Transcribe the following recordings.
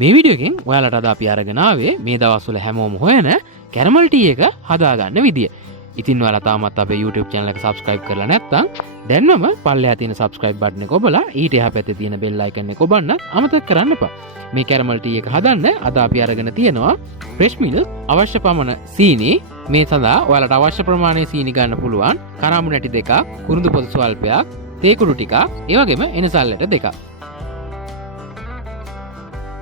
මේ වීඩියෝ එකෙන් ඔයාලට අද අපි අරගෙන ආවේ මේ දවස්වල හැමෝම හොයන කැරමල් ටී එක හදාගන්න විදිය. ඉතින් ඔයාලා තාමත් අපේ YouTube channel එක subscribe කරලා නැත්නම් දැන්වම පල්ලෙහා තියෙන subscribe button එක ඔබලා ඊට එහා පැත්තේ තියෙන bell icon එක ඔබන්න අමතක කරන්න එපා. මේ කැරමල් ටී එක හදන්න අද අපි අරගෙන තියෙනවා fresh milk, අවශ්‍ය පමණ සීනි, මේ සඳහා ඔයාලට අවශ්‍ය ප්‍රමාණයේ සීනි ගන්න පුළුවන්, කරාඹු නැටි දෙකක්, කුරුඳු පොතු ස්වල්පයක්, තේ කුඩු ටිකක්, ඒ වගේම එනසල්ලට දෙකක්.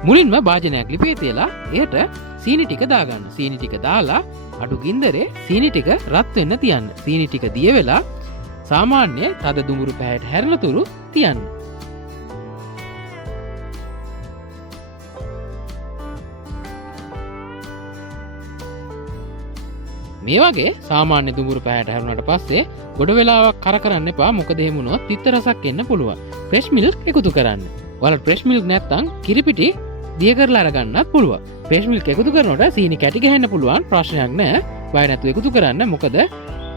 මුලින්ම භාජනයක් ලිපේ තියලා එයට සීනි ටික දාගන්න. සීනි ටික දාලා අඩු ගින්දරේ සීනි ටික රත් වෙන්න තියන්න. සීනි ටික දිය වෙලා සාමාන්‍ය තද දුඹුරු පැහැයට හැරෙන තුරු තියන්න. මේ වගේ සාමාන්‍ය දුඹුරු පැහැයට හැරුණාට පස්සේ ගොඩ වෙලාවක් කර කරන්න එපා. මොකද එහෙම වුණොත් තිත්ත රසක් එන්න පුළුවන්. ෆ්‍රෙෂ් මිල්ක් එකතු කරන්න. ඔයාලට ෆ්‍රෙෂ් මිල්ක් නැත්නම් කිරිපිටි දිය කරලා අරගන්නත් පුළුවන්. ෆ්‍රෙෂ් මිල්ක් එකතු කරනකොට සීනි කැටි ගහන්න පුළුවන්, ප්‍රශ්නයක් නැහැ. බය නැතුව එකතු කරන්න. මොකද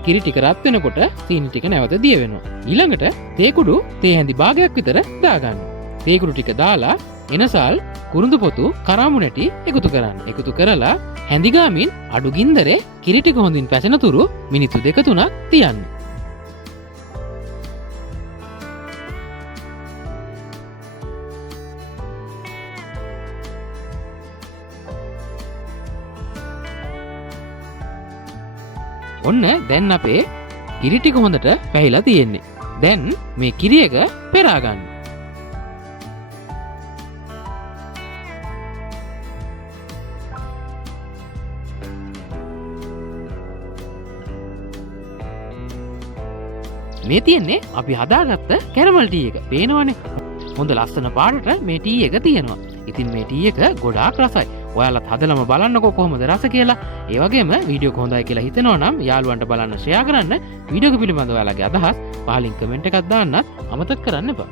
කිරි ටික රත් වෙනකොට සීනි ටික නැවත දිය වෙනවා. ඊළඟට තේ කුඩු තේ හැඳි භාගයක් විතර දාගන්න. තේ කුඩු ටික දාලා එනසල්, කුරුඳු පොතු, කරාඹු නැටි එකතු කරන්න. එකතු කරලා හැඳි ගාමින් අඩු ගින්දරේ කිරි ටික හොඳින් පැසෙන තුරු මිනිත්තු 2-3ක් තියන්න. ඔන්න දැන් අපේ කිරි ටික හොඳට පැහිලා තියෙන්නේ. දැන් මේ කිරි එක පෙරා ගන්න. මේ තියෙන්නේ අපි හදාගත්ත කැරමල් ටී එක. පේනවනේ. හොඳ ලස්සන පාටට මේ ටී එක තියෙනවා. ඉතින් මේ ටී එක ගොඩාක් රසයි. ඔයාලත් හදලම බලන්නකෝ කොහොමද රස කියලා. ඒ වගේම වීඩියෝ එක හොඳයි කියලා හිතෙනවා නම් යාළුවන්ට බලන්න ෂෙයා කරන්න. වීඩියෝ එක පිළිබඳව ඔයාලගේ අදහස් පහලින් කමෙන්ට් එකක් දාන්නත් අමතක කරන්න එපා.